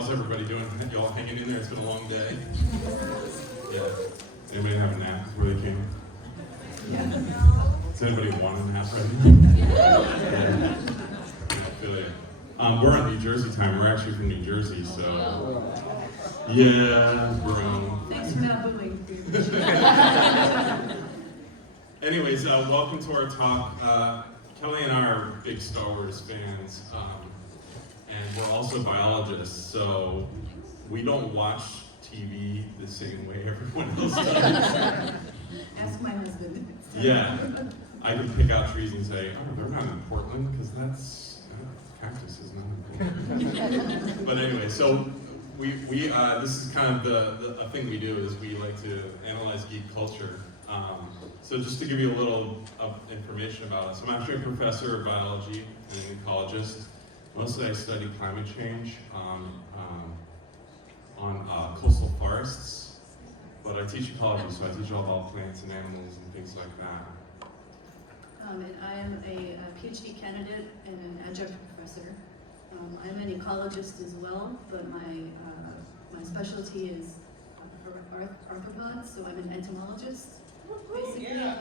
how's everybody doing? Y'all hanging in there? It's been a long day. Yeah. Anybody have a nap before they came? Does anybody want a nap right now? Yeah. I feel it. We're on New Jersey time. We're actually from New Jersey, so yeah, bro. Thanks for not booing. Anyways, welcome to our talk. Kelly and I are big Star Wars fans, and we're also biologists, so we don't watch TV the same way everyone else does. Ask my husband. Yeah, I can pick out trees and say, oh, they're not in Portland, because that's, cactus is not in Portland. But anyway, so we this is kind of the thing we do is we like to analyze geek culture. So just to give you a little information about us, I'm actually a professor of biology and an ecologist. Mostly I study climate change on coastal forests, but I teach ecology, so I teach all about plants and animals and things like that. And I am a PhD candidate and an adjunct professor. I'm an ecologist as well, but my specialty is arthropods, so I'm an entomologist. Basically. Yeah.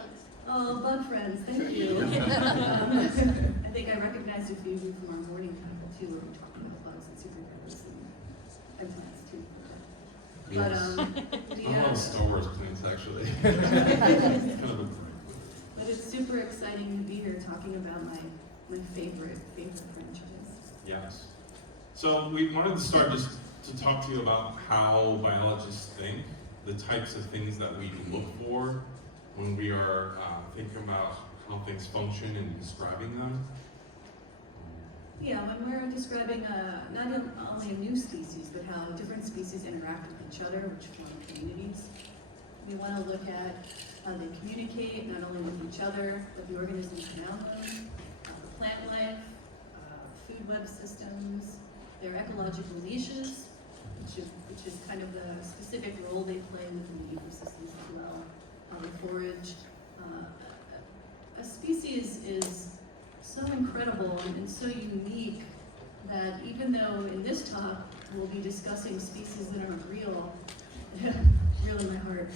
Oh, bug friends, thank you. I think I recognized a few of you from our morning panel too, where we're talking about bugs and superheroes and plants too. Yes. But I love Star Wars plants actually. It's kind of a but it's super exciting to be here talking about my favorite franchise. Yes. So we wanted to start just to talk to you about how biologists think, the types of things that we look for when we are thinking about how things function and describing them. Yeah, when we're describing not only a new species, but how different species interact with each other, which form communities. We want to look at how they communicate, not only with each other, but the organisms around them, plant life, food web systems, their ecological niches, which is kind of the specific role they play within the ecosystems as well, how they forage. A species is so incredible and so unique that even though in this talk we'll be discussing species that aren't real, real in my heart,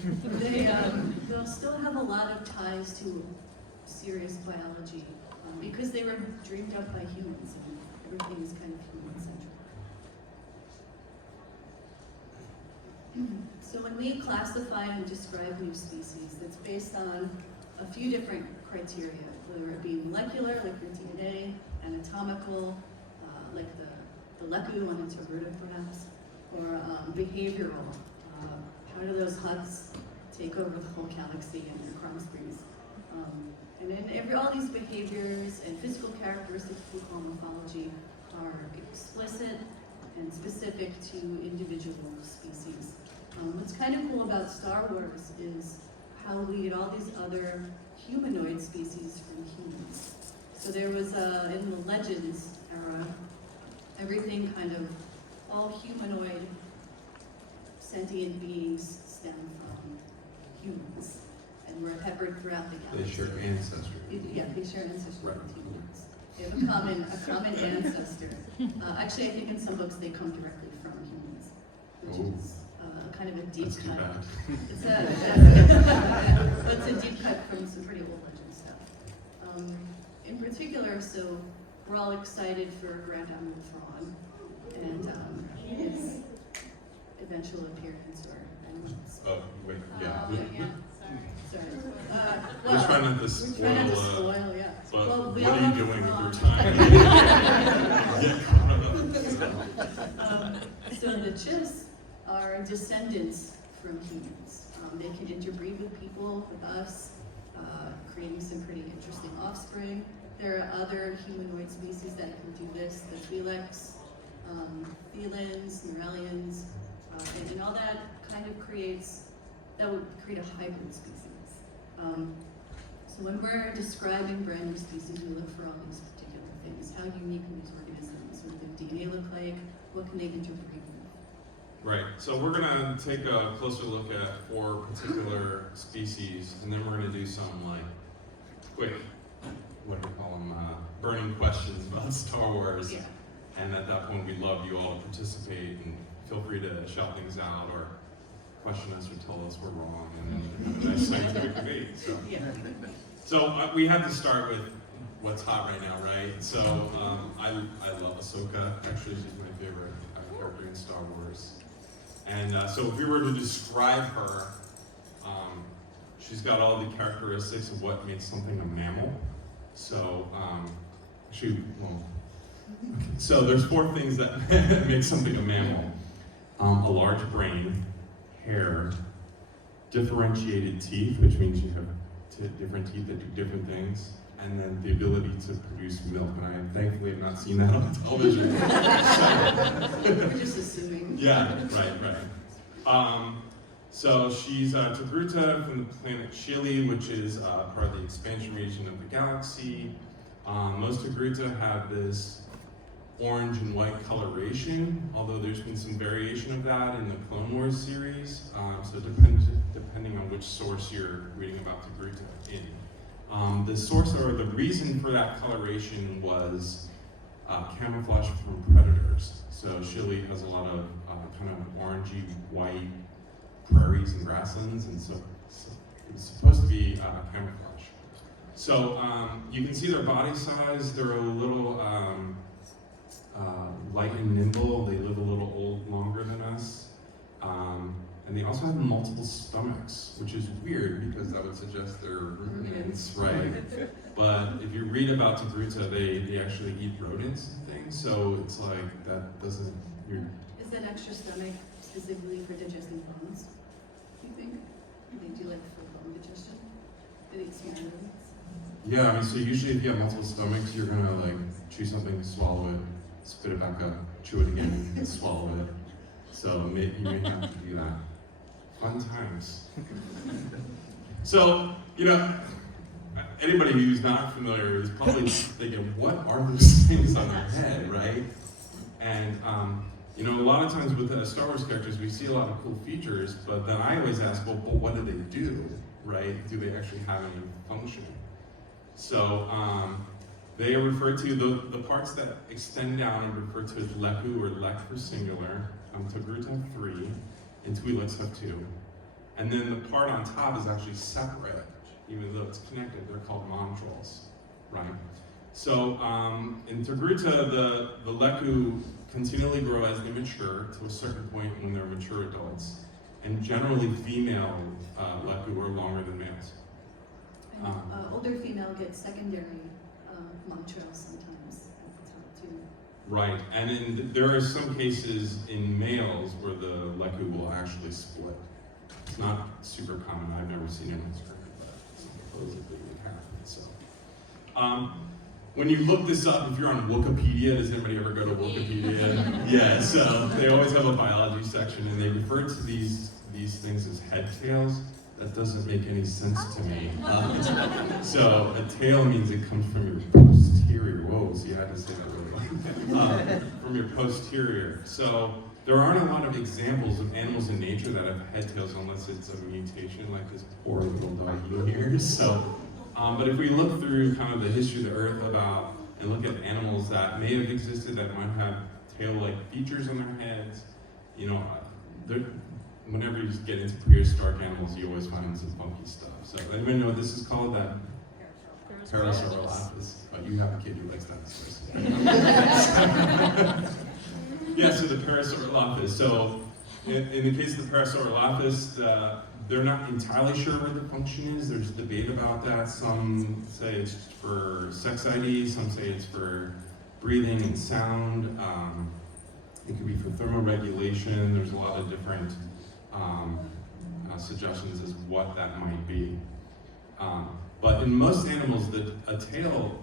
they'll still have a lot of ties to serious biology because they were dreamed up by humans and everything is kind of human-centric. So when we classify and describe new species, it's based on a few different criteria, whether it be molecular, like your DNA, anatomical, like the leku on a vertebrate perhaps, or behavioral. How do those huts take over the whole galaxy and their crime sprees? And then all these behaviors and physical characteristics we call morphology are explicit and specific to individual species. What's kind of cool about Star Wars is how we get all these other humanoid species from humans. So there was, in the Legends era, everything kind of, all humanoid sentient beings stem from humans. And we're peppered throughout the galaxy. They share ancestry. Yeah, they share ancestry Right. with humans. They have a common ancestor. Actually, I think in some books they come directly from humans, which is kind of a deep That's too cut. bad. It's a deep cut from some pretty old legend stuff. In particular, so we're all excited for Grand Admiral Thrawn and his eventual appearance, or anyone's. Oh, wait, yeah. Sorry. We're trying not to Try not to spoil, spoil, yeah. but Well, we what all are you have doing with Thrawn. your time? Get caught up. So the Chiss are descendants from humans. They can interbreed with people, with us, creating some pretty interesting offspring. There are other humanoid species that can do this, the Twi'leks, felins, Neuralians, and all that kind of that would create a hybrid species. So when we're describing brand new species, we look for all these particular things. How unique are these organisms? What do their DNA look like? What can they interbreed with? Right, so we're gonna take a closer look at 4 particular species, and then we're gonna do some like quick, what do we call them, burning questions about Star Wars. Yeah. And at that point, we'd love you all to participate and feel free to shout things out or question us or tell us we're wrong and have a nice scientific debate. So we have to start with what's hot right now, right? So I love Ahsoka. Actually, she's my favorite character in Star Wars. And so if we were to describe her, she's got all the characteristics of what makes something a mammal. So so there's 4 things that make something a mammal. A large brain, hair, differentiated teeth, which means you have different teeth that do different things, and then the ability to produce milk. And I thankfully have not seen that on television. We're just assuming. Yeah, right. So she's Togruta from the planet Chile, which is part of the expansion region of the galaxy. Most Togruta have this orange and white coloration, although there's been some variation of that in the Clone Wars series. So depending on which source you're reading about Togruta in. The source or the reason for that coloration was camouflage from predators. So Chile has a lot of kind of orangey white prairies and grasslands, and so it's supposed to be camouflage. So you can see their body size. They're a little light and nimble. They live a little longer than us. And they also have multiple stomachs, which is weird because that would suggest they're ruminants, right? But if you read about Togruta, they actually eat rodents and things, so it's like that doesn't... Is that extra stomach specifically for digesting bones, do you think? They do like for bone digestion? Do they eat small rodents? Yeah, I mean, so usually if you have multiple stomachs, you're gonna like chew something, swallow it, spit it back up, chew it again, and swallow it. So you may have to do that. Fun times. So, anybody who's not familiar is probably thinking, what are those things on their head, right? And, a lot of times with Star Wars characters, we see a lot of cool features, but then I always ask, well, but what do they do, right? Do they actually have any function? So, they are referred to, the parts that extend down are referred to as leku, or lek for singular. Togruta have 3, and Twi'leks have 2. And then the part on top is actually separate, even though it's connected. They're called montrals, right? So in Togruta, the leku continually grow as they mature to a certain point when they're mature adults. And generally, female leku are longer than males. And older female gets secondary montrals sometimes at the top too. Right, and there are some cases in males where the leku will actually split. It's not super common. I've never seen it on screen, but supposedly it would happen. So, when you look this up, if you're on Wikipedia, does anybody ever go to Wikipedia? Yeah, so they always have a biology section, and they refer to these things as head tails. That doesn't make any sense to me. So a tail means it comes from your posterior. Whoa, see, I had to say that really from your posterior. So there aren't a lot of examples of animals in nature that have head tails unless it's a mutation like this poor little doggy here. So, but if we look through kind of the history of the Earth and look at animals that may have existed that might have tail-like features on their heads, whenever you get into prehistoric animals, you always find some funky stuff. So, anybody know what this is called? That Parasaurolophus. Oh, you have a kid who likes dinosaurs. Yeah, so the Parasaurolophus. So, in the case of the Parasaurolophus, they're not entirely sure what the function is. There's debate about that. Some say it's for sex ID, some say it's for breathing and sound. It could be for thermoregulation. There's a lot of different suggestions as what that might be. But in most animals, a tail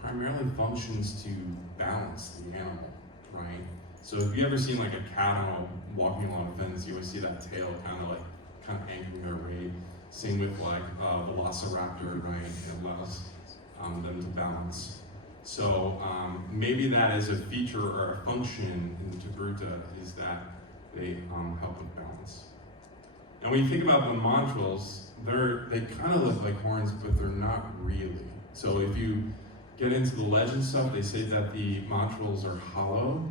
primarily functions to balance the animal, right? So if you ever seen like a cat walking along a fence, you always see that tail kind of anchoring their weight. Same with like velociraptor, right? It allows them to balance. So maybe that is a feature or a function in the Togruta is that they help with balance. And when you think about the montrals, they kind of look like horns, but they're not really. So if you get into the legend stuff, they say that the modules are hollow,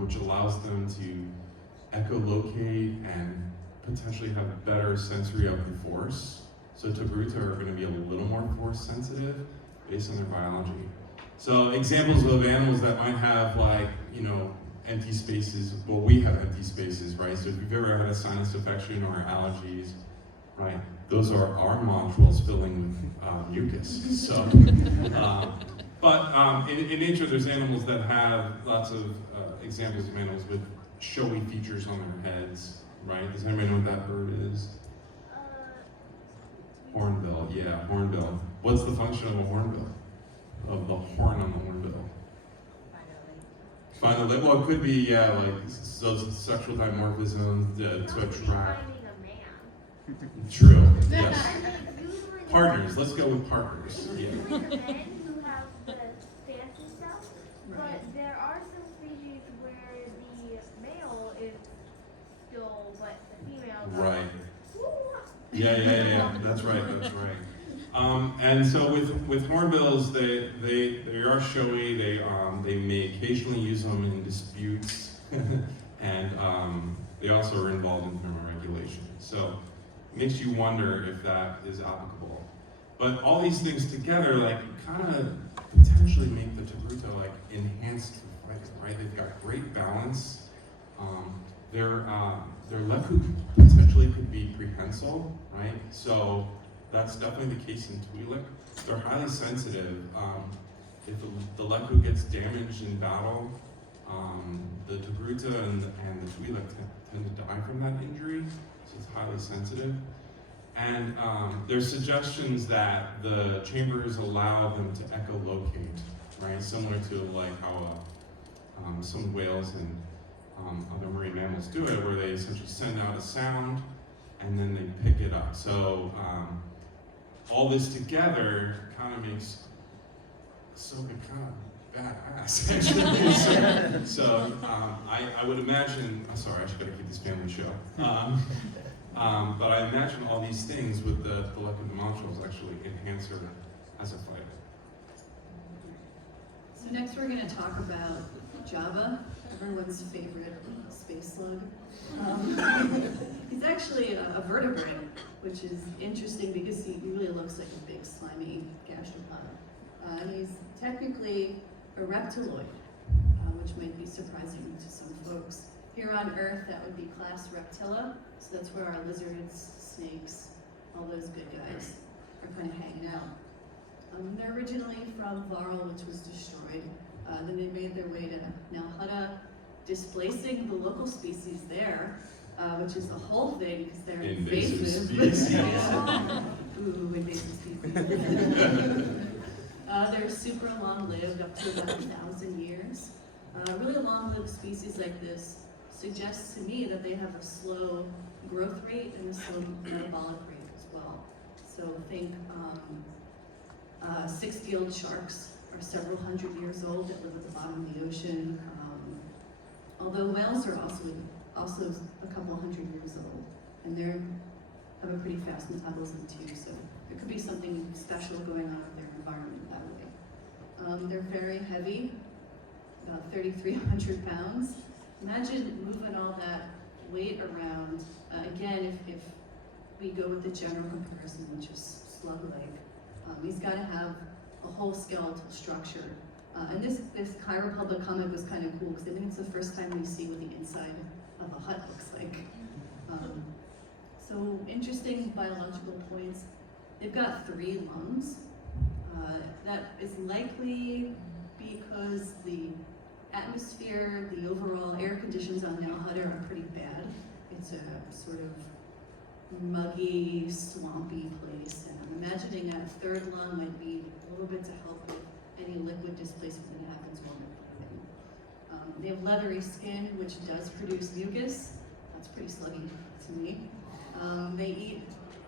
which allows them to echolocate and potentially have better sensory of the force. So Togruta are going to be a little more force sensitive based on their biology. So examples of animals that might have, like, you know, empty spaces, well, we have empty spaces, right? So if you've ever had a sinus infection or allergies, right, those are our modules filling with mucus. So, but in nature, there's animals that have lots of examples of animals with showy features on their heads, right? Does anybody know what that bird is? Hornbill, yeah, hornbill. What's the function of a hornbill? Of the horn on the hornbill? Finally, well, it could be, yeah, like sexual dimorphism to attract. True, yes. Partners, let's go with partners. Yeah. Usually the men who have the fancy stuff, but there are some species where the male is still, but the female is Right. Woo! Yeah. That's right. And so with hornbills, they are showy. They may occasionally use them in disputes, and they also are involved in thermoregulation. So it makes you wonder if that is applicable. But all these things together, like, kind of potentially make the Togruta like enhanced for fighting, right? They've got great balance. Their leku potentially could be prehensile, right? So that's definitely the case in Twi'lek. They're highly sensitive. If the leku gets damaged in battle, the Togruta and the Twi'lek tend to die from that injury, so it's highly sensitive. And there's suggestions that the chambers allow them to echolocate, right? Similar to like how some whales and other marine mammals do it, where they essentially send out a sound and then they pick it up. So all this together kind of makes Ahsoka kind of badass, actually. So I would imagine, I'm sorry, I should gotta keep this family show. But I imagine all these things with the luck of the modules actually enhance her as a fighter. So next we're going to talk about Jabba, everyone's favorite space slug. He's actually a vertebrate, which is interesting because he really looks like a big slimy gastropod. He's technically a reptiloid, which might be surprising to some folks. Here on Earth, that would be class Reptila, so that's where our lizards, snakes, all those good guys are kind of hanging out. They're originally from Varl, which was destroyed. Then they made their way to Nalhutta, displacing the local species there, which is a whole thing because they're invasive. Species. Ooh, invasive species. They're super long-lived, up to about 1,000 years. Really long-lived species like this suggests to me that they have a slow growth rate and a slow metabolic rate as well. So think six-gilled sharks are several hundred years old that live at the bottom of the ocean. Although whales are also a couple hundred years old, and they have a pretty fast metabolism too. So there could be something special going on with their environment that way. They're very heavy, about 3,300 pounds. Imagine moving all that weight around. Again, if we go with the general comparison, which is slug-like, he's got to have a whole skeletal structure. And this High Republic comic was kind of cool because I think it's the first time we see what the inside of a hut looks like. So interesting biological points. They've got 3 lungs. That is likely because the atmosphere, the overall air conditions on Nalhutta are pretty bad. It's a sort of muggy, swampy place, and I'm imagining that 3rd lung might be a little bit to help with any liquid displacement that happens while they're breathing. They have leathery skin, which does produce mucus. That's pretty sluggy to me. They eat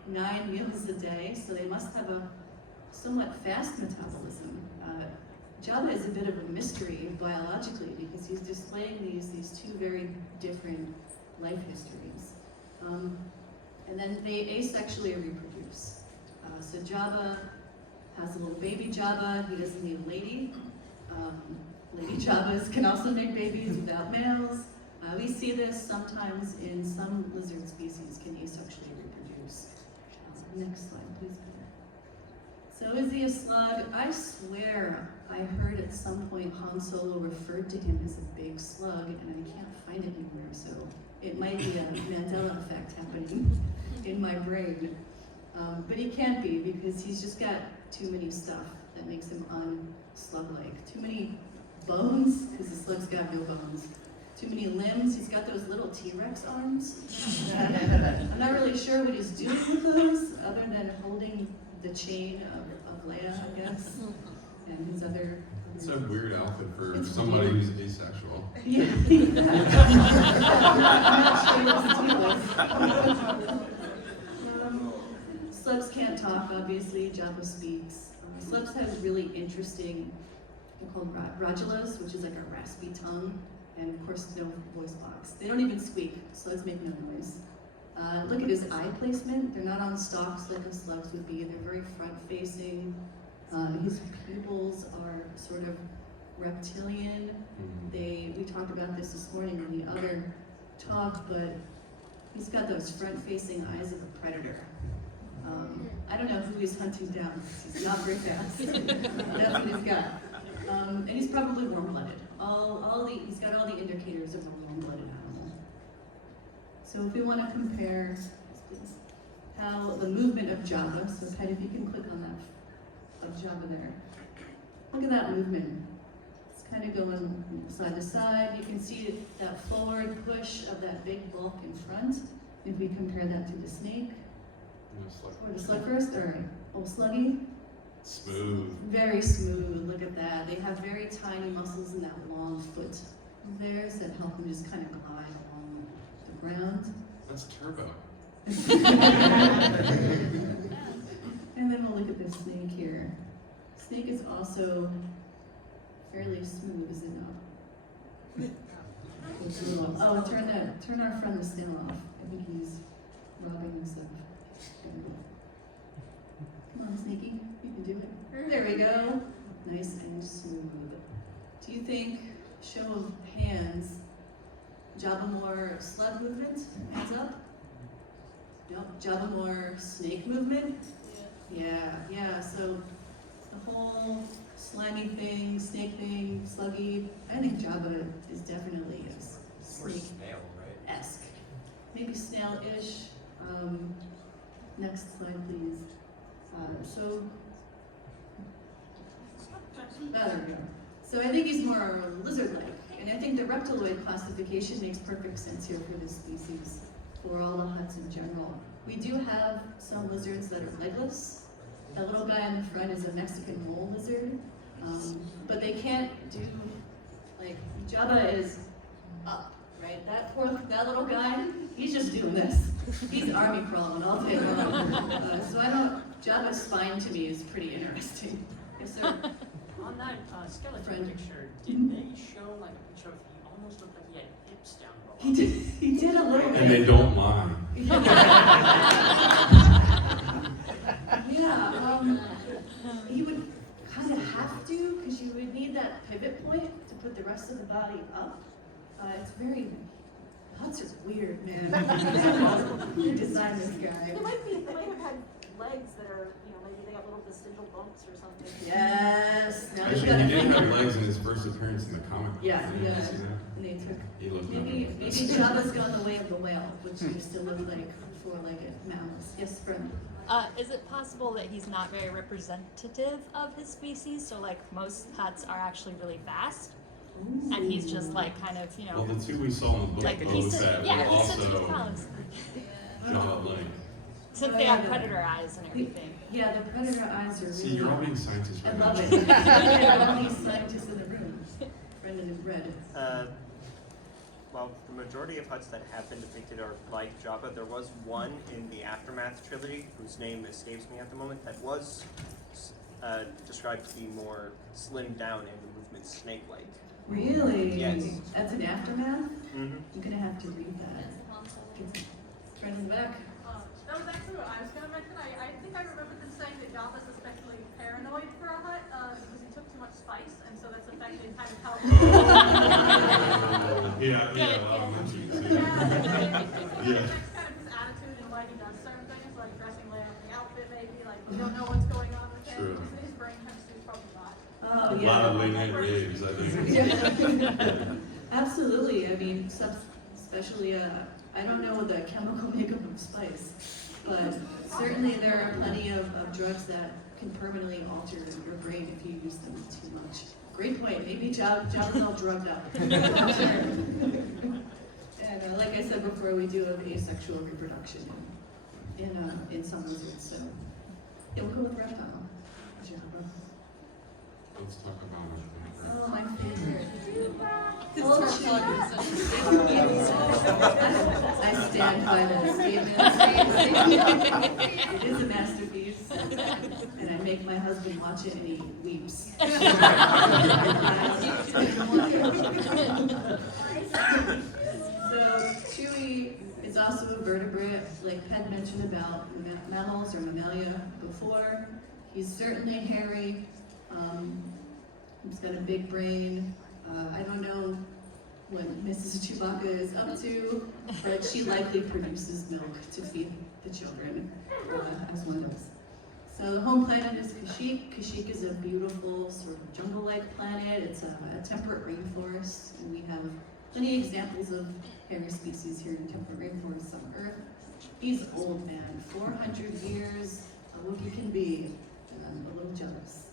9 meals a day, so they must have a somewhat fast metabolism. Jabba is a bit of a mystery biologically because he's displaying these 2 very different life histories. And then they asexually reproduce. So Jabba has a little baby Jabba. He doesn't need a lady. Lady Jabbas can also make babies without males. We see this sometimes in some lizard species can asexually reproduce. Next slide, please, Peter. So is he a slug? I swear I heard at some point Han Solo referred to him as a big slug, and I can't find it anywhere, so it might be a Mandela effect happening in my brain. But he can't be, because he's just got too many stuff that makes him un-slug-like. Too many bones, because the slug's got no bones. Too many limbs, he's got those little T-Rex arms. I'm not really sure what he's doing with those, other than holding the chain of Leia, I guess, and his other... It's a weird outfit for somebody who's asexual. Yeah. I'm not sure what's slugs can't talk, obviously. Jabba speaks. Slugs have really interesting, they're called rodulas, which is like a raspy tongue, and of course no voice box. They don't even squeak. Slugs make no noise. Look at his eye placement. They're not on stalks like a slug's would be. They're very front-facing. His pupils are sort of reptilian. We talked about this morning in the other talk, but he's got those front-facing eyes of a predator. I don't know who he's hunting down. He's not very fast. That's what he's got. And he's probably warm-blooded. He's got all the indicators of a warm-blooded animal. So if we want to compare how the movement of Jabba, so Ped, if you can click on that, of Jabba there. Look at that movement. It's kind of going side to side. You can see that forward push of that big bulk in front. If we compare that to the snake, or the slug first, or old sluggy. Smooth. Very smooth, look at that. They have very tiny muscles in that long foot of theirs that help them just kind of glide along the ground. That's turbo. And then we'll look at this snake here. Snake is also fairly smooth, is it not? Oh, turn our friend the snail off. I think he's robbing us of. Come on, Sneaky, you can do it. There we go. Nice and smooth. Do you think, show of hands, Jabba more slug movement? Hands up? Nope. Jabba more snake movement? Yeah. So the whole slimy thing, snake thing, sluggy, I think Jabba is definitely a snake snail, right? Esque. Maybe snail-ish. Next slide, please. There we go. So I think he's more lizard-like, and I think the reptiloid classification makes perfect sense here for this species, for all the Hutts in general. We do have some lizards that are legless. That little guy in the front is a Mexican mole lizard, but they can't do, like, Jabba is up, right? That little guy, he's just doing this. He's army crawling all day long. Jabba's spine to me is pretty interesting. Yes, sir. On that skeleton Friend. picture, did they show like a picture of he almost looked like he had hips down below? He did a little bit. And they don't lie. You would kind of have to, because you would need that pivot point to put the rest of the body up. It's very, Hutts are weird, man. Who designed this guy? They might have had legs that are, maybe they got little vestigial bumps or something. Yes. Now they've Actually, got he a didn't finger. have legs in his first appearance in the comic. Yeah, Did you yeah. see that? And they took, He looked maybe nothing. Jabba's gone the way of the whale, which used to look like four-legged mammals. Yes, friend. Is it possible that he's not very representative of his species? So like most Hutts are actually really fast, and he's just like kind of, Well, the two we saw in the book, like both he's that were he's such also pounds. jaw-like. Since they have predator eyes and everything. Yeah, the predator eyes are really... See, you're all being scientists I right love now. it. I have all these scientists in the room. Brendan in red. Well, the majority of Hutts that have been depicted are like Jabba. There was one in the Aftermath trilogy, whose name escapes me at the moment, that was described to be more slimmed down and the movement snake-like. Really? Yes. That's an aftermath? Mm-hmm. I'm gonna have to read that. Brendan back. That was actually what I was going to mention. I think I remember them saying that Jabba's especially paranoid too. Yeah. That's kind of his attitude and why he does certain things, like dressing layout the outfit maybe, like you don't know what's going on with True. him. His brain chemistry is probably not. Oh, A yeah. lot of late night raves, I think. Yeah. Absolutely. I mean, especially, I don't know the chemical makeup of spice, but certainly there are plenty of drugs that can permanently alter your brain if you use them too much. Great point. Maybe Jabba's all drugged up. And like I said before, we do have asexual reproduction in some lizards, so yeah, we'll go with reptile. Jabba. Let's talk about it. Oh, my favorite. Chewbacca. Old I stand by that statement. It is a masterpiece, and I make my husband watch it and he weeps. So Chewie is also a vertebrate, like Ped mentioned about mammals or mammalia before. He's certainly hairy. He's got a big brain. I don't know what Mrs. Chewbacca is up to, but she likely produces milk to feed the children, as one does. So the home planet is Kashyyyk. Kashyyyk is a beautiful sort of jungle-like planet. It's a temperate rainforest, and we have plenty of examples of hairy species here in temperate rainforests on Earth. He's old, man. 400 years, a Wookiee can be. I'm a little jealous.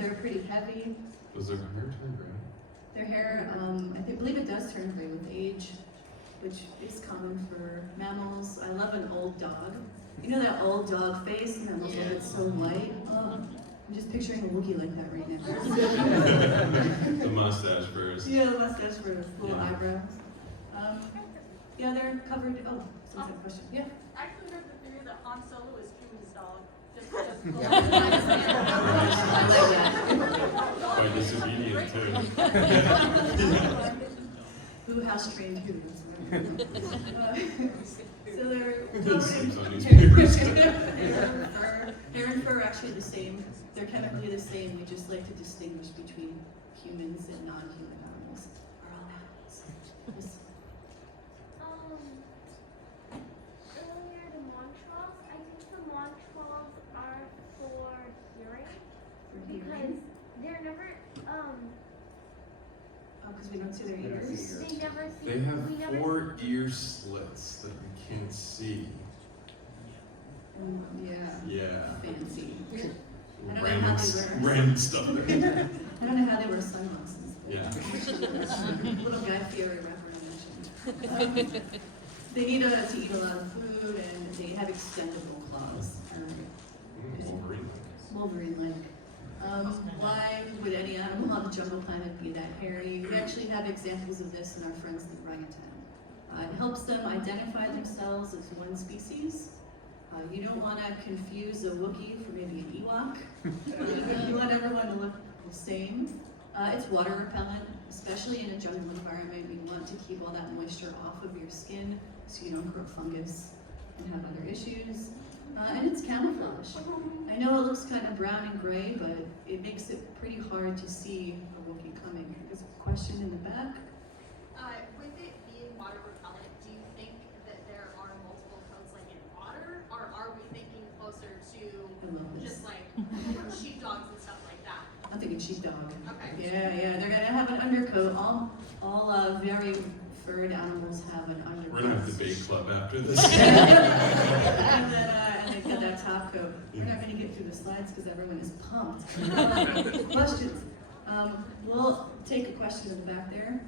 They're pretty heavy. Does their hair turn gray? Their hair, I believe it does turn gray with age, which is common for mammals. I love an old dog. You know that old dog face? Mammals love it so white. Oh, I'm just picturing a Wookiee like that right now. The mustache first. Yeah, the mustache for little Yeah. eyebrows. Yeah, they're covered. Oh, someone had a question. Yeah. I actually heard the theory that Han Solo is Chewie's dog. Just because. I like that. Quite disobedient too. Who house trained who? So they're It seems on covered these in papers. hair and fur are actually the same. They're chemically the same. We just like to distinguish between humans and non-human animals. Are all animals. Yes. Earlier the Montrals, I think the Montrals are for hearing because they're never Oh, because we don't see their ears. they never see They we have never 4 ear slits that you can't see. Yeah. Yeah. Fancy. I don't know Random, how they wear. random stuff there. I don't know how they wear sunglasses. Yeah. Little Guy Fieri rapper I mentioned. They need to eat a lot of food, and they have extendable claws. Wolverine. Wolverine-like. Why would any animal on the jungle planet be that hairy? We actually have examples of this in our friends the orangutan. It helps them identify themselves as one species. You don't want to confuse a Wookiee for maybe an Ewok. You want everyone to look the same. It's water repellent, especially in a jungle environment. You want to keep all that moisture off of your skin so you don't grow fungus and have other issues. And it's camouflage. I know it looks kind of brown and gray, but it makes it pretty hard to see a Wookiee coming. There's a question in the back. With it being water repellent, do you think that there are multiple coats like in water, or are we thinking closer I to love this. just like sheepdogs and stuff like that? I'm thinking sheepdog. Okay. Yeah, they're gonna have an undercoat. All very furred animals have an undercoat. We're gonna have debate club after this. And they've got that top coat. We're not gonna get through the slides because everyone is pumped. Questions? We'll take a question in the back there.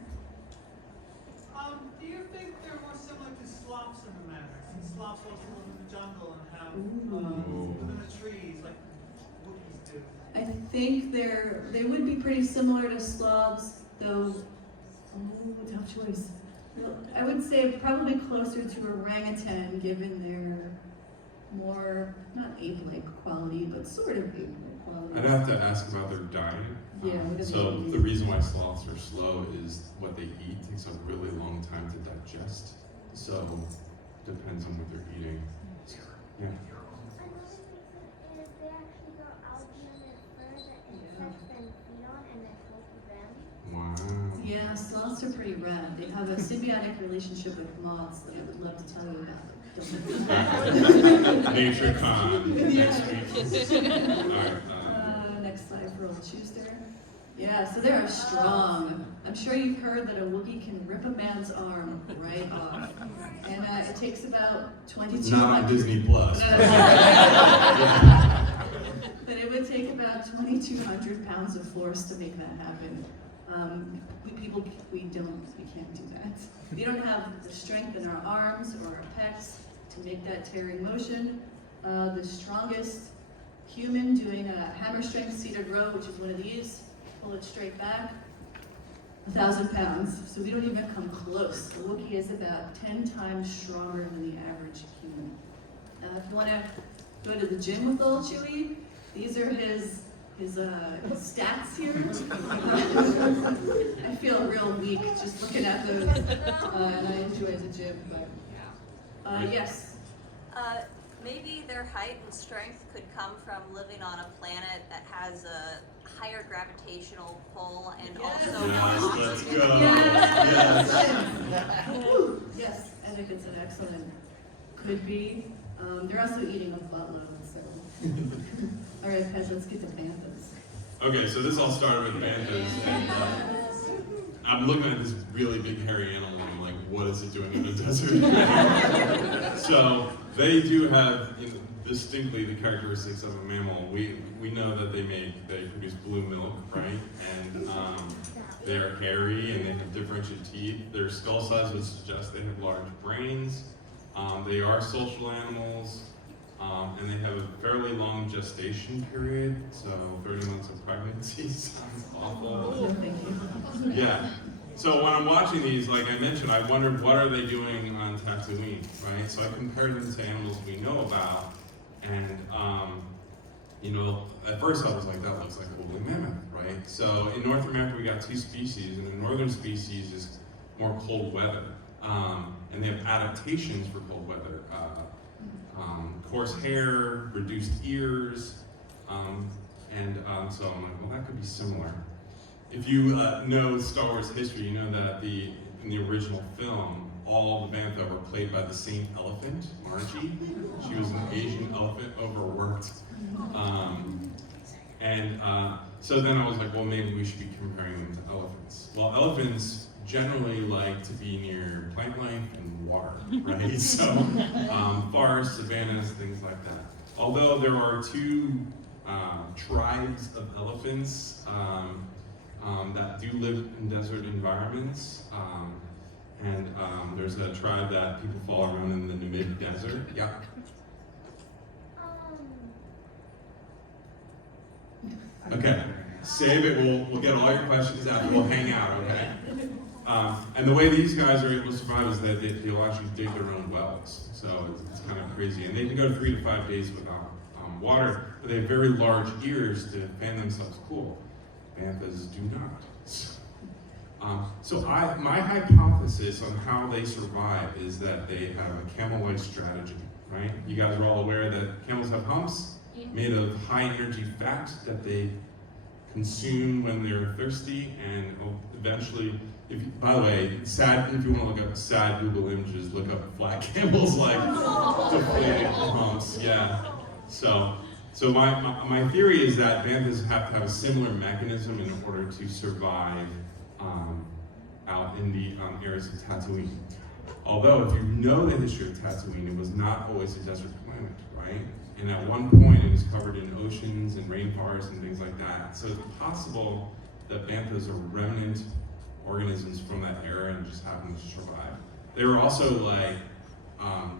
Do you think they're more similar to sloths in the manner? Since sloths also live in the jungle and have within the trees like Wookiees do. I think they would be pretty similar to sloths, though. Oh, tough choice. Well, I would say probably closer to orangutan, given their more not ape-like quality, but sort of ape-like quality. I'd have to ask about their diet. Yeah, what do So they eat? the reason why sloths are slow is what they eat takes a really long time to digest. So depends on what they're eating. Yeah. Another reason is they actually grow algae in their fur that insects then feed on and then help them. Wow. Yeah, sloths moths are pretty rad. They have a symbiotic relationship with moths that I would love to tell you about. Nature Con next week. Alright, Next slide for old Schuster. Yeah, so they are strong. I'm sure you've heard that a Wookiee can rip a man's arm right off. And it takes about 22 not on Disney Plus. But it would take about 2,200 pounds of force to make that happen. We can't do that. We don't have the strength in our arms or our pecs to make that tearing motion. The strongest human doing a hammer strength seated row, which is one of these, pull it straight back, 1,000 pounds. So we don't even come close. The Wookiee is about 10 times stronger than the average human. If you want to go to the gym with old Chewie, these are his stats here. I feel real weak just looking at those, and I enjoy the gym. But yes. Maybe their height and strength could come from living on a planet that has a higher gravitational pull and also Yes, let's go. Yes, I think it's an excellent. Could be. They're also eating a buttload, so. All right, Ped, let's get to Banthas. Okay, so this all started with Banthas, and I'm looking at this really big hairy animal, and I'm like, what is it doing in the desert? So they do have distinctly the characteristics of a mammal. We know that they produce blue milk, right? And they're hairy and they have differentiated teeth. Their skull size would suggest they have large brains. They are social animals. And they have a fairly long gestation period, so 30 months of pregnancy sounds awful. Yeah. So when I'm watching these, like I mentioned, I wondered what are they doing on Tatooine, right? So I compared them to animals we know about, and at first I was like, that looks like a woolly mammoth, right? So in North America we got two species, and the northern species is more cold weather, and they have adaptations for cold weather. Coarse hair, reduced ears, so I'm like, well, that could be similar. If you know Star Wars history, you know that in the original film, all the Bantha were played by the same elephant, Margie. She was an Asian elephant, overworked. So then I was like, well, maybe we should be comparing them to elephants. Well, elephants generally like to be near plant life and water, right? So forests, savannas, things like that. Although there are two tribes of elephants that do live in desert environments, and there's a tribe that people follow around in the Namib Desert. Yeah. Okay, save it. We'll get all your questions after. We'll hang out, okay? And the way these guys are able to survive is that they'll actually dig their own wells. So it's kind of crazy. And they can go 3 to 5 days without water, but they have very large ears to fan themselves cool. Banthas do not. So my hypothesis on how they survive is that they have a camel-like strategy, right? You guys are all aware that camels have humps made of high energy fat that they consume when they're thirsty, and eventually, by the way, sad, if you want to look up sad Google images, look up flat camels like deflated humps, yeah. So my theory is that Banthas have to have a similar mechanism in order to survive out in the areas of Tatooine. Although, if you know the history of Tatooine, it was not always a desert planet, right? And at one point, it was covered in oceans and rainforests and things like that. So it's possible that Banthas are remnant organisms from that era and just happen to survive. They were also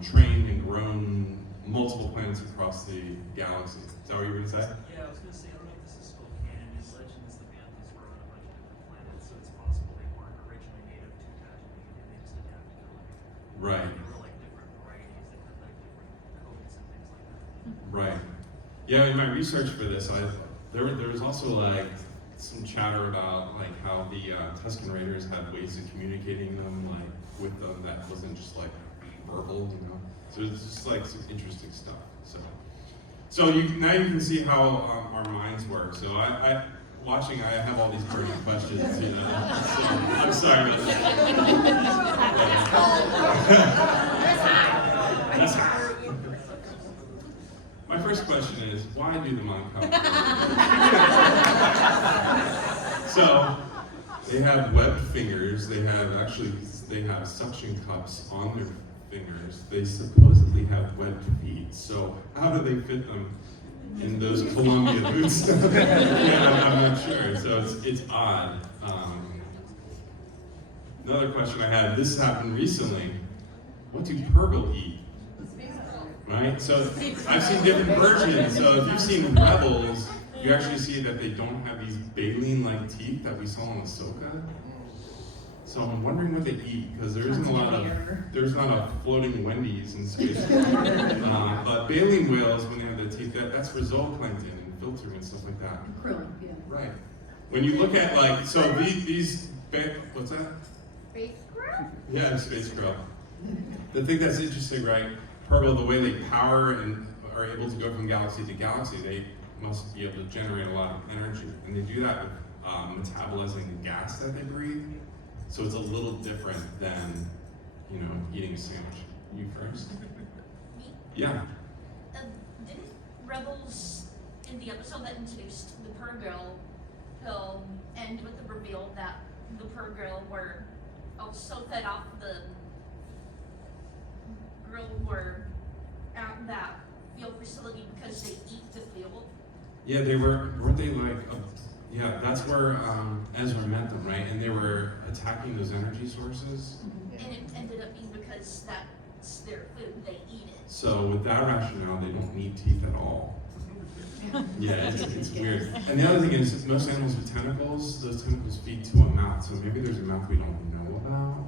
trained and grown multiple planets across the galaxy. Is that what you were going to say? Yeah, I was going to say, I don't know if this is still canon. In Legends, the Banthas were on a bunch of different planets, so it's possible they weren't originally native to Tatooine and they just adapted to Right. There were different varieties that had different coats and things like that. Right. Yeah, in my research for this, there was also some chatter about how the Tusken Raiders had ways of communicating with them that wasn't just verbal, you know. So it's just some interesting stuff. So now you can see how our minds work. So watching, I have all these burning questions, you know. So, I'm sorry about that. That's hot. My first question is, why do the monk come? So, they have webbed fingers. They have suction cups on their fingers. They supposedly have webbed feet. So, how do they fit them in those Columbia boots? Yeah, I'm not sure. So it's odd. Another question I had. This happened recently. What do Purgle eat? Right? So I've seen different versions. So if you've seen Rebels, you actually see that they don't have these baleen-like teeth that we saw in Ahsoka. So I'm wondering what they eat, because there's not a floating Wendy's in space. But baleen whales, when they have their teeth, that's for zooplankton and filter and stuff like that. Krill, yeah. Right. When you look at what's that? Space krill? Yeah, space krill. The thing that's interesting, right? Purgle, the way they power and are able to go from galaxy to galaxy, they must be able to generate a lot of energy, and they do that with metabolizing the gas that they breathe. So it's a little different than, you know, eating a sandwich. You first? Me? Yeah. Didn't Rebels, in the episode that introduced the Purgle, end with the reveal that the Purgle were also fed off the grill were at that field facility because they eat the field? Yeah, weren't they like, yeah, that's where Ezra met them, right? And they were attacking those energy sources. And it ended up being because that's their food, they eat it. So with that rationale, they don't need teeth at all. Yeah, it's weird. And the other thing is, most animals with tentacles, those tentacles feed to a mouth. So maybe there's a mouth we don't know about.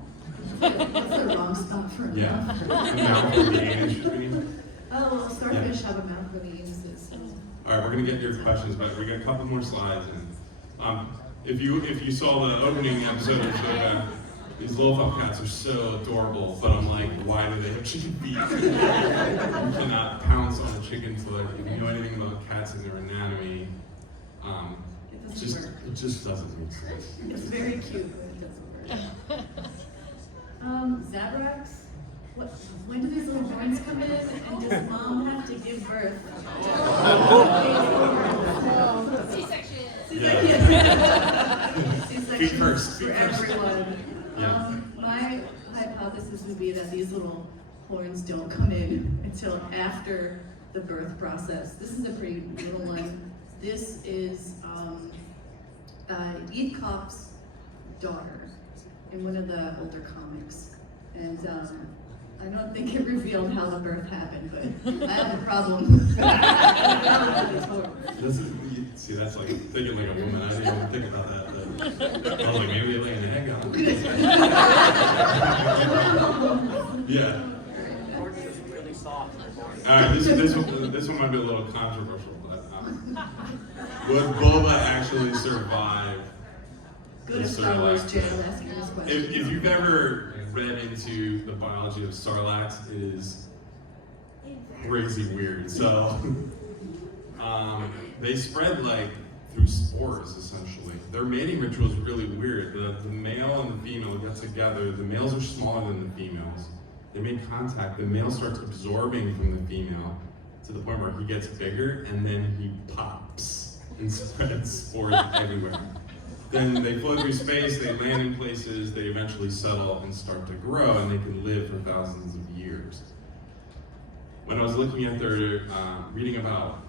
That's the wrong spot for a Yeah, mouth. a mouth for the ancestry. Oh, well, starfish have a mouth for the anuses. So. All right, we're gonna get your questions, but we got a couple more slides. And if you saw the opening episode of Ahsoka, these little pup cats are so adorable. But I'm like, why do they have chicken feet? You cannot pounce on a chicken foot. If you know anything about cats and their anatomy, it just doesn't make sense. It's very cute, but it doesn't work. Zabrax? When do these little horns come in, and does mom have to give birth? C-section. Feet first. For everyone. Yeah. My hypothesis would be that these little horns don't come in until after the birth process. This is a pretty little one. This is Yidkop's daughter in one of the older comics. And I don't think it revealed how the birth happened, but I have a problem with these horns. See, that's like thinking like a woman. I didn't even think about that. But I was like, maybe they lay an egg on it. Yeah. Horse is really soft. All right, this one might be a little controversial, but would Boba actually survive Good the Star Wars Sarlacc channel pit? asking this question. If you've ever read into the biology of Sarlacc, it is crazy weird. So they spread like through spores essentially. Their mating ritual is really weird. The male and the female get together. The males are smaller than the females. They make contact. The male starts absorbing from the female to the point where he gets bigger, and then he pops and spreads spores everywhere. Then they float through space, they land in places, they eventually settle and start to grow, and they can live for thousands of years. When I was looking at their, reading about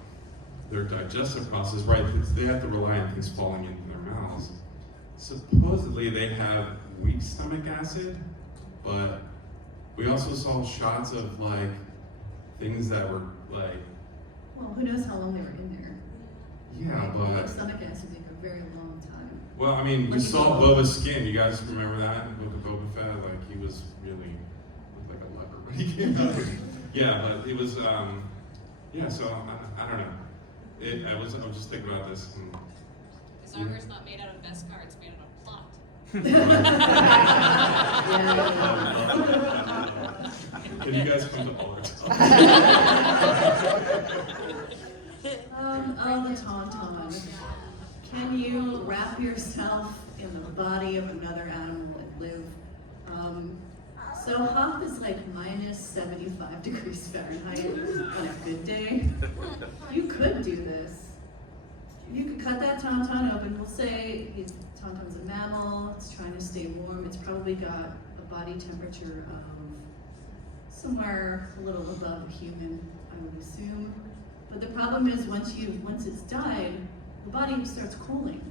their digestive process, right, they have to rely on things falling into their mouths. Supposedly they have weak stomach acid, but we also saw shots of like things that were like. Well, who knows how long they were in there? Yeah, Like, but. stomach acid take a very long time. Well, I mean, we Like saw Boba. Boba's skin. You guys remember that in the Book of Boba Fett? Like he was really looked like a leper when he came out. Yeah, but it was. Yeah, so I don't know. I was just thinking about this. His armor's not made out of Beskar, it's made out of plot. Can you guys come to Polar? Oh, the tauntaun. Can you wrap yourself in the body of another animal and live? So Hoth is like minus 75 degrees Fahrenheit on a good day. You could do this. You could cut that tauntaun open. We'll say tauntaun's a mammal, it's trying to stay warm. It's probably got a body temperature of somewhere a little above human, I would assume. But the problem is once it's died, the body starts cooling.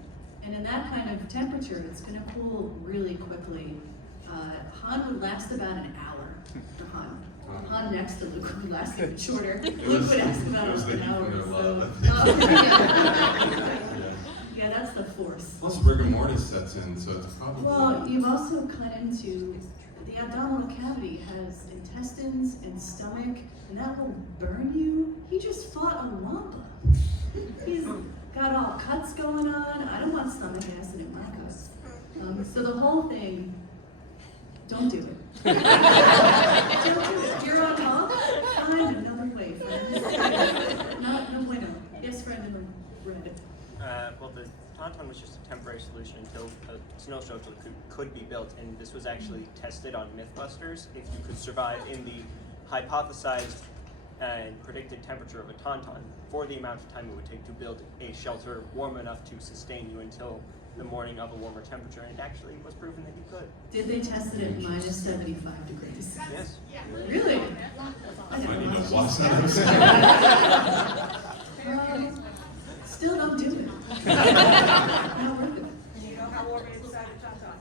And in that kind of temperature, it's gonna cool really quickly. Han would last about an hour for Han. Han next to Luke would last even shorter. Luke would last about an hour. Yeah, that's the force. Plus rigor mortis sets in, so it's probably... Well, you've also cut into, the abdominal cavity has intestines and stomach, and that will burn you. He just fought a wampa. He's got all cuts going on. I don't want stomach acid in my cuts. So the whole thing, don't do it. Don't do it. If you're on Hoth, find another way, friend. No bueno. Yes, friend in the red. Well, the tauntaun was just a temporary solution until a snow shelter could be built, and this was actually tested on Mythbusters. If you could survive in the hypothesized and predicted temperature of a tauntaun for the amount of time it would take to build a shelter warm enough to sustain you until the morning of a warmer temperature, and it actually was proven that you could. Did they test it at minus 75 degrees? Yes. Really? I need to watch that. Still don't do it. Not worth it. And you know how warm it is inside a tauntaun?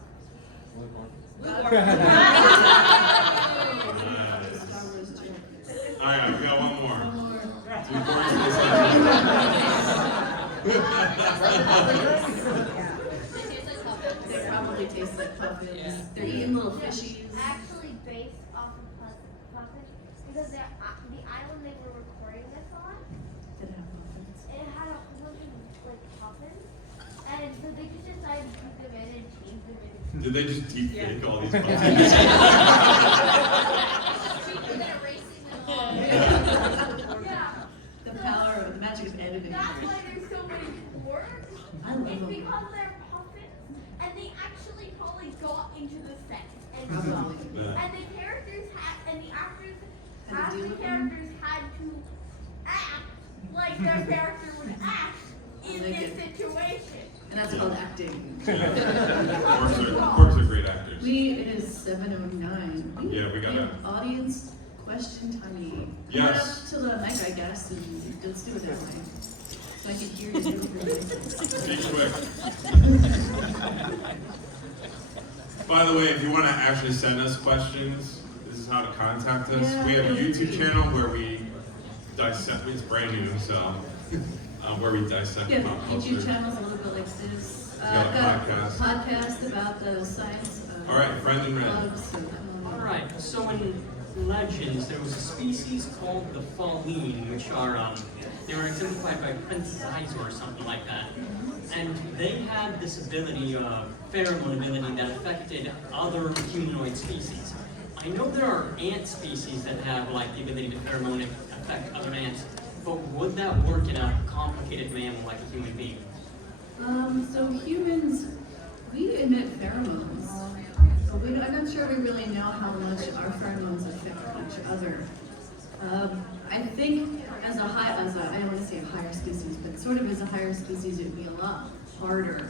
All right, we got one more. They probably taste like puffins. Yeah. They're eating little fishies. Actually based off of puffins, because the island they were recording this on, Didn't have puffins. it had a whole bunch of like puffins, and so they just decided to put them in and change them in. Did they just deep fake all these puppets? Yeah. The power of the magic of editing. That's why there's so many words. I love It's them. because they're puffins, and they actually probably got into the set and Probably. Yeah. and the characters had, and the actors, Had to as deal the with them? characters had to act like their character would act in Like this it. situation. And that's called acting. Orcs are great actors. It is 7:09. Yeah, we gotta- have audience question time. Yes. Come up to the mic, I guess, and let's do it that way. So I can hear you. Be quick. By the way, if you want to actually send us questions, this is how to contact us. Yeah, We have a feel YouTube free. channel where we dissect, it's brand new, so, where we dissect Yeah, pop YouTube culture. channels a little bit like this. got a podcast. Podcast about the science of All right, friend in red. bugs, so come on. Alright, so in legends, there was a species called the Falleen, which are, they were exemplified by Princess Aizo or something like that. And they had this ability, pheromone ability, that affected other humanoid species. I know there are ant species that have like the ability to pheromone affect other ants, but would that work in a complicated mammal like a human being? So humans, we emit pheromones, but I'm not sure we really know how much our pheromones affect each other. I think I don't want to say a higher species, but sort of as a higher species, it would be a lot harder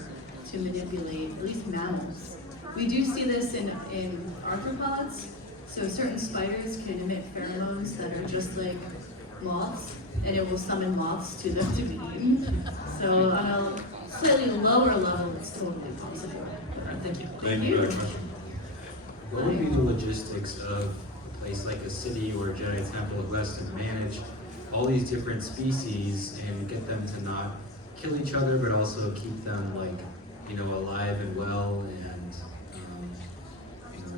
to manipulate, at least mammals. We do see this in arthropods, so certain spiders can emit pheromones that are just like moths, and it will summon moths to them to be eaten. So on a slightly lower level, it's totally possible. Thank you. Thank you for that question. What would be the logistics of a place like a city or a Jedi temple of West to manage all these different species and get them to not kill each other, but also keep them alive and well, and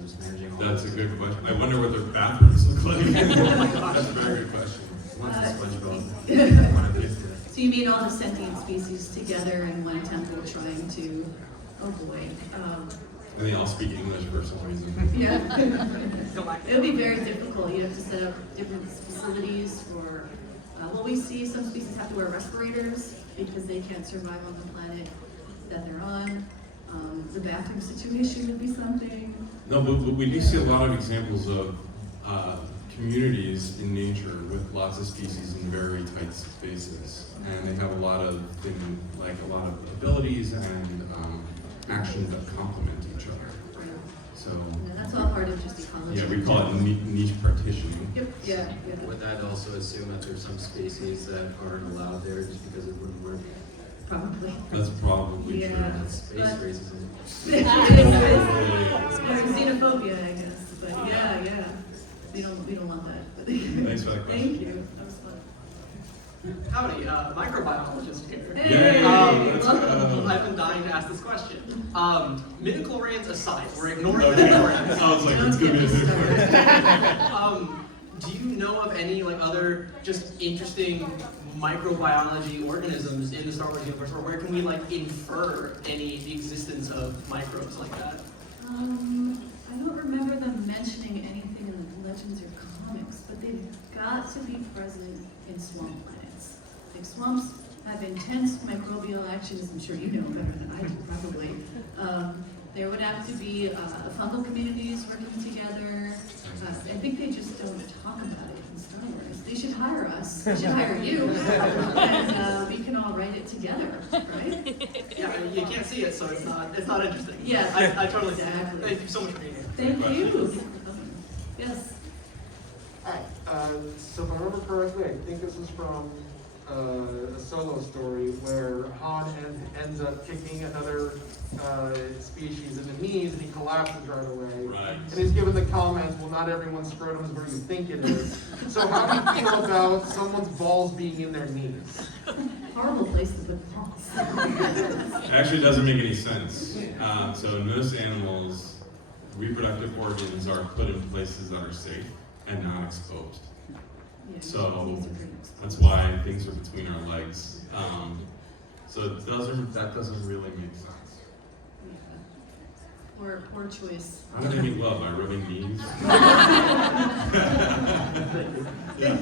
just managing all That's a good question. I wonder what their bathrooms look like. That's a very good question. Once in SpongeBob. One of these. So you mean all the sentient species together in one temple trying to, oh boy. And they all speak English for some reason. Yeah. It would be very difficult. You have to set up different facilities for, what we see, some species have to wear respirators because they can't survive on the planet that they're on. The bathroom situation would be something. No, but we do see a lot of examples of communities in nature with lots of species in very tight spaces, and they have a lot of abilities and actions that complement each other. So And that's all part of just ecology. yeah, we call it niche partitioning. Yep. Yeah. Would that also assume that there's some species that aren't allowed there just because it wouldn't work? Probably. That's probably true. Yeah. That's space But- racism. Xenophobia, I guess. But yeah. We don't want that. Thanks for that question. Thank you. That was fun. Howdy, microbiologist here. Hey. I've been dying to ask this question. Midichlorians aside, we're ignoring the midichlorians. I was like, it's gonna be a different. Do you know of any other just interesting microbiology organisms in the Star Wars universe, or where can we infer any existence of microbes like that? I don't remember them mentioning anything in the Legends or comics, but they've got to be present in swamp planets. Like swamps have intense microbial actions. I'm sure you know better than I do, probably. There would have to be fungal communities working together. I think they just don't talk about it in Star Wars. They should hire us. They should hire you, and we can all write it together, right? Yeah, you can't see it, so it's not interesting. Yeah, I totally see it. exactly. Thank you so much for being here. Thank you. Yes. Hi. So if I remember correctly, I think this is from a Solo story where Han ends up kicking another species in the knees and he collapses right away. Right. And he's given the comment, well, not everyone's scrotum is where you think it is. So how do you feel about someone's balls being in their knees? Horrible place to put balls. Actually, it doesn't make any sense. So in most animals, reproductive organs are put in places that are safe and not exposed. Yeah, So these are pretty expensive. that's why things are between our legs. So that doesn't really make sense. Yeah. Poor choice. How do they make love? By rubbing knees? Yeah.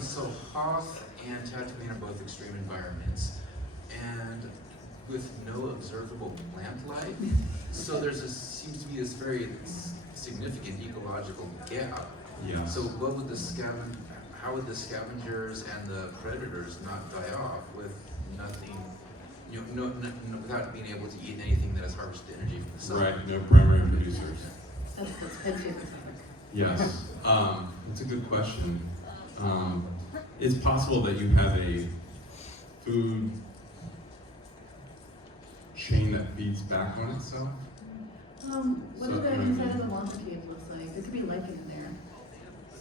So Hoth and Tatooine are both extreme environments, and with no observable plant life, so seems to be this very significant ecological gap. Yeah. So what would how would the scavengers and the predators not die off with nothing, without being able to eat anything that has harvested energy from the sun? Right, no primary producers. That's Ped's favorite topic. Yes, that's a good question. It's possible that you have a food chain that feeds back on itself. What do the inside of the monster cave looks like? There could be lichen in there.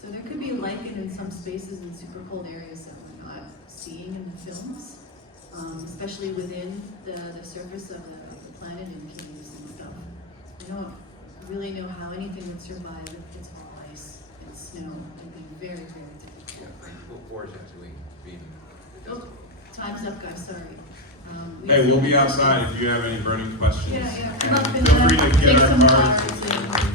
So there could be lichen in some spaces in super cold areas that we're not seeing in the films, especially within the surface of the planet in caves and stuff. I don't really know how anything would survive if it's all ice and snow. It'd be very, very difficult. Yeah, or Tatooine being. Oh, time's up, guys. Sorry. Hey, we'll be outside if you have any burning questions. Yeah, come up and feel free to take get some our cards. cards and